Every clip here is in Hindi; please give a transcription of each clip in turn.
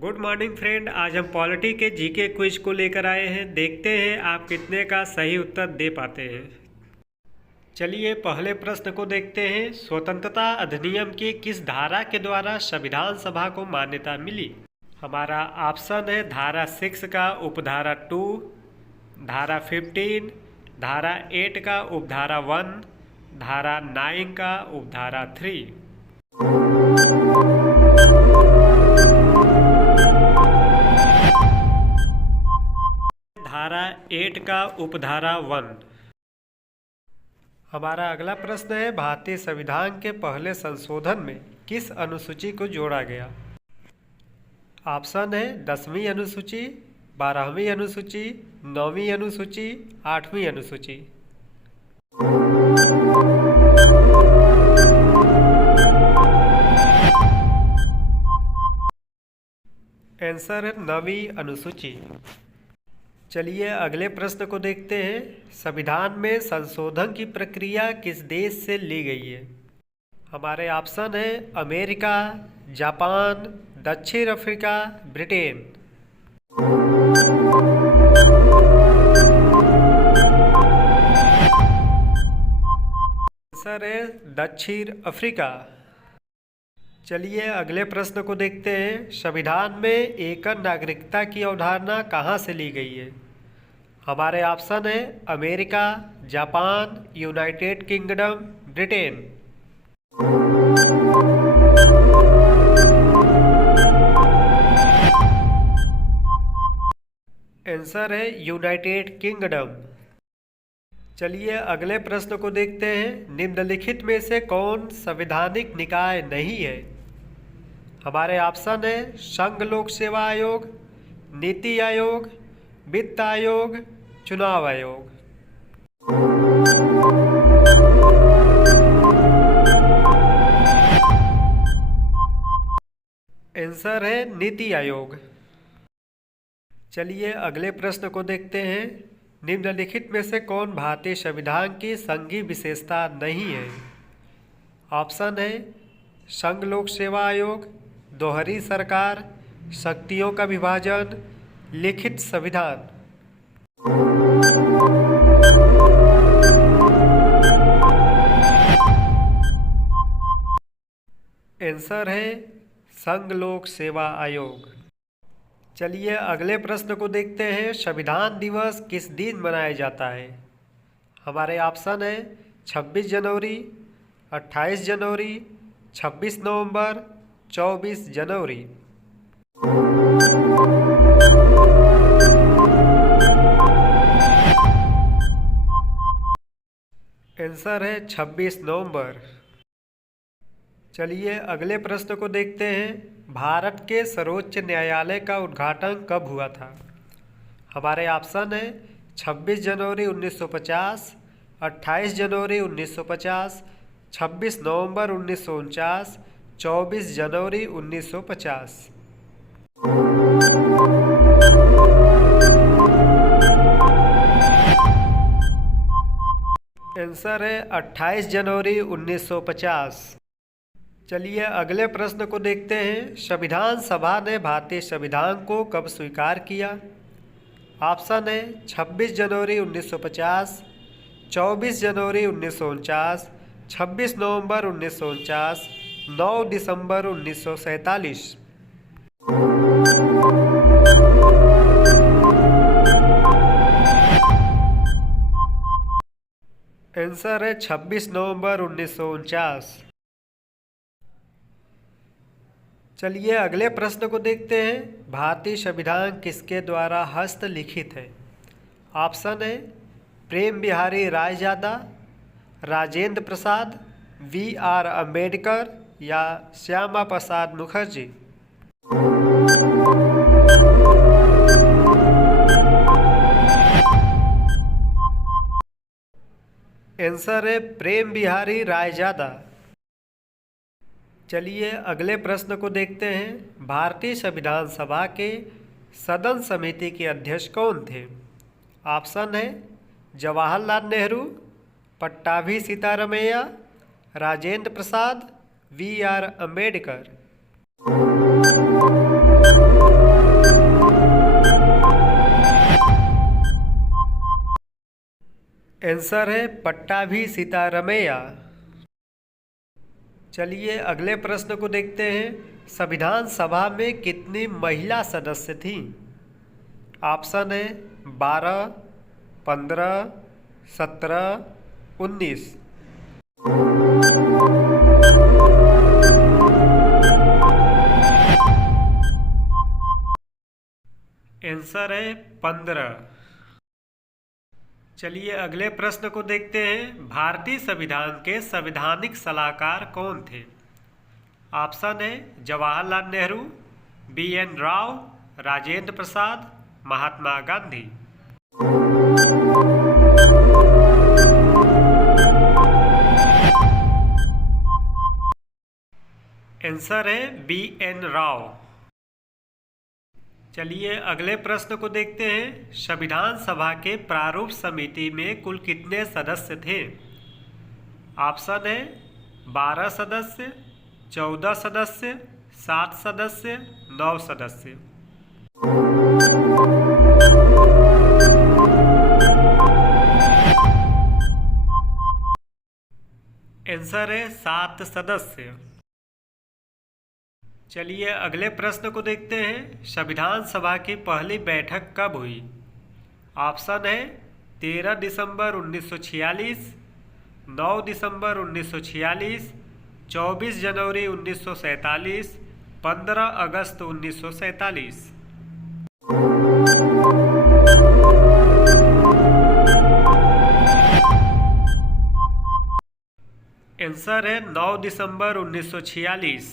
Good morning friend. आज हम पॉलिटी के जीके क्विज को लेकर आए हैं। देखते हैं आप कितने का सही उत्तर दे पाते हैं। चलिए पहले प्रश्न को देखते हैं। स्वतंत्रता अधिनियम की किस धारा के द्वारा संविधान सभा को मान्यता मिली? हमारा ऑप्शन है धारा 6 का उपधारा 2, धारा 15, धारा 8 का उपधारा 1, धारा 9 का उपधारा 3। धारा 8 का उपधारा 1। हमारा अगला प्रश्न है भारतीय संविधान के पहले संशोधन में किस अनुसूची को जोड़ा गया? ऑप्शन है 10वीं अनुसूची, 12वीं अनुसूची, 9वीं अनुसूची, 8वीं अनुसूची। आंसर है 9वीं अनुसूची। चलिए अगले प्रश्न को देखते हैं। संविधान में संशोधन की प्रक्रिया किस देश से ली गई है? हमारे ऑप्शन है अमेरिका, जापान, दक्षिण अफ्रीका, ब्रिटेन। आंसर है दक्षिण अफ्रीका। चलिए अगले प्रश्न को देखते हैं। संविधान में एकल नागरिकता की अवधारणा कहाँ से ली गई है? हमारे ऑप्शन है America, Japan, United kingdom, Britain. Answer है यूनाइटेड किंगडम। चलिए अगले प्रश्न को देखते हैं। निम्नलिखित में से कौन संवैधानिक निकाय नहीं है? हमारे ऑप्शन है संघ लोक सेवा आयोग, नीति आयोग, वित्त आयोग, चुनाव आयोग। आंसर है नीति आयोग। चलिए अगले प्रश्न को देखते हैं। निम्नलिखित में से कौन भारतीय संविधान की संघीय विशेषता नहीं है? ऑप्शन है संघ लोक सेवा आयोग, दोहरी सरकार, शक्तियों का विभाजन, लिखित संविधान। आंसर है संघ लोक सेवा आयोग। चलिए अगले प्रश्न को देखते हैं। संविधान दिवस किस दिन मनाया जाता है? हमारे ऑप्शन है 26 जनवरी, 28 जनवरी, 26 नवंबर, 24 जनवरी। आंसर है 26 नवंबर। चलिए अगले प्रश्न को देखते हैं। भारत के सर्वोच्च न्यायालय का उद्घाटन कब हुआ था? हमारे ऑप्शन है 26 जनवरी 1950, 28 जनवरी 1950, 26 नवंबर 1949, 24 जनवरी 1950। आंसर है 28 जनवरी 1950। चलिए अगले प्रश्न को देखते हैं। संविधान सभा ने भारतीय संविधान को कब स्वीकार किया? ऑप्शन है 26 जनवरी 1950, 24 जनवरी 1949, 26 नवंबर 1949, 9 दिसंबर 1947। आंसर है 26 नवंबर 1949। चलिए अगले प्रश्न को देखते हैं। भारतीय संविधान किसके द्वारा हस्तलिखित है? ऑप्शन है प्रेम बिहारी रायजादा, राजेंद्र प्रसाद, VR अम्बेडकर या श्यामा प्रसाद मुखर्जी। आंसर है प्रेम बिहारी रायजादा। चलिए अगले प्रश्न को देखते हैं। भारतीय संविधान सभा के सदन समिति के अध्यक्ष कौन थे? ऑप्शन है जवाहरलाल नेहरू, पट्टाभी सीतारमैया, राजेंद्र प्रसाद, VR अम्बेडकर। आंसर है पट्टाभी सीतारमैया। चलिए अगले प्रश्न को देखते हैं। संविधान सभा में कितनी महिला सदस्य थीं? ऑप्शन है 12, 15, 17, 19। आंसर है 15। चलिए अगले प्रश्न को देखते हैं। भारतीय संविधान के संवैधानिक सलाहकार कौन थे? ऑप्शन है जवाहरलाल नेहरू, BN राव, राजेंद्र प्रसाद, महात्मा गांधी। आंसर है BN राव। चलिए अगले प्रश्न को देखते हैं। संविधान सभा के प्रारूप समिति में कुल कितने सदस्य थे? ऑप्शन है 12 सदस्य, 14 सदस्य, 7 सदस्य, 9 सदस्य। आंसर है 7 सदस्य। चलिए अगले प्रश्न को देखते हैं। संविधान सभा की पहली बैठक कब हुई? ऑप्शन है 13 दिसंबर 1946, 9 दिसंबर 1946, 24 जनवरी 1947, 15 अगस्त 1947। आंसर है 9 दिसंबर 1946।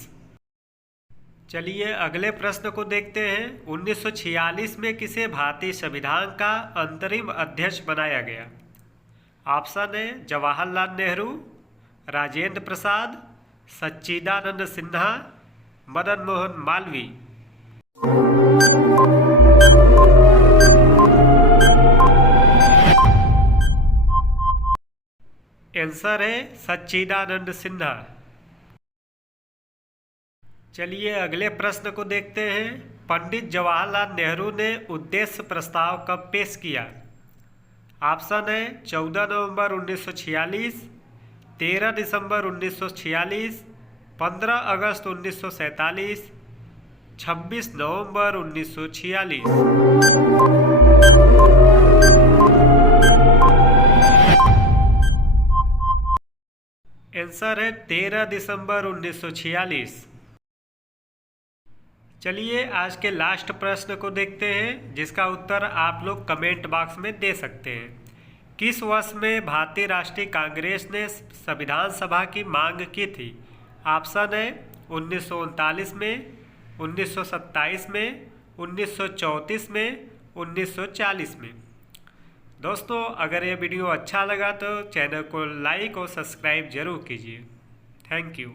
चलिए अगले प्रश्न को देखते हैं। 1946 में किसे भारतीय संविधान का अंतरिम अध्यक्ष बनाया गया? ऑप्शन है जवाहरलाल नेहरू, राजेंद्र प्रसाद, सच्चिदानंद सिन्हा, मदन मोहन मालवीय। आंसर है सच्चिदानंद सिन्हा। चलिए अगले प्रश्न को देखते हैं। पंडित जवाहरलाल नेहरू ने उद्देश्य प्रस्ताव कब पेश किया? ऑप्शन है 14 नवंबर 1946, 13 दिसंबर 1946, 15 अगस्त 1947, 26 नवंबर 1946। आंसर है 13 दिसंबर 1946। चलिए आज के लास्ट प्रश्न को देखते हैं, जिसका उत्तर आप लोग कमेंट बॉक्स में दे सकते हैं। किस वर्ष में भारतीय राष्ट्रीय कांग्रेस ने संविधान सभा की मांग की थी? ऑप्शन है 1939 में, 1927 में, 1934 में, 1940 में। दोस्तों अगर ये वीडियो अच्छा लगा तो चैनल को लाइक और सब्सक्राइब जरूर कीजिए। Thank you.